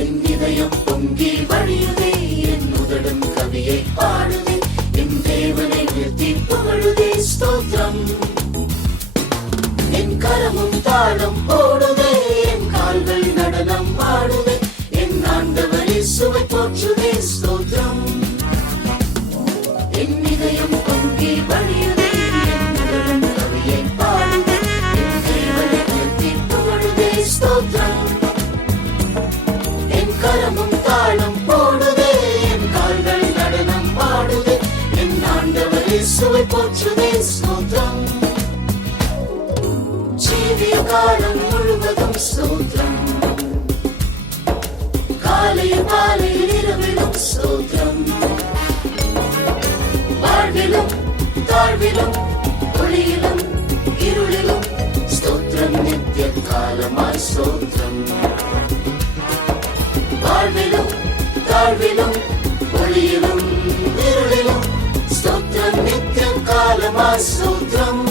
என் இதயம் பொங்கி வழியுதே, என் உதடும் கவியை பாடுதே, என் தேவனை உயர்த்தி புகழுதே ஸ்தோத்திரம். என் கரமும் தாளம் போடுதே, என் கால்கள் நடனம் ஆடுதே, என் ஆண்டவர் இயேசுவை போற்றுதே ஸ்தோத்திரம். என் இதயம் பொங்கி வழியுதே, என் உதடும் கவியை பாடுதே, என் தேவனை உயர்த்தி புகழுதே ஸ்தோத்திரம். என் கரமும் தாளம் போடுதே, என் கால்கள் நடனம் ஆடுதே, என் ஆண்டவர் இயேசுவை போற்றுதே ஸ்தோத்திரம். ஜீவிய காலம் முழுவதும் ஸ்தோத்திரம், காலை மாலை இரவிலும் ஸ்தோத்திரம். வாழ்விலும் தாழ்விலும் ஒளியிலும் இருளிலும் ஸ்தோத்திரம், நித்திய காலமாய் ஸ்தோத்திரம். வாழ்விலும் தாழ்விலும் ஒளியிலும் இருளிலும் ஸ்தோத்திரம், நித்திய காலமாய் ஸ்தோத்திரம்.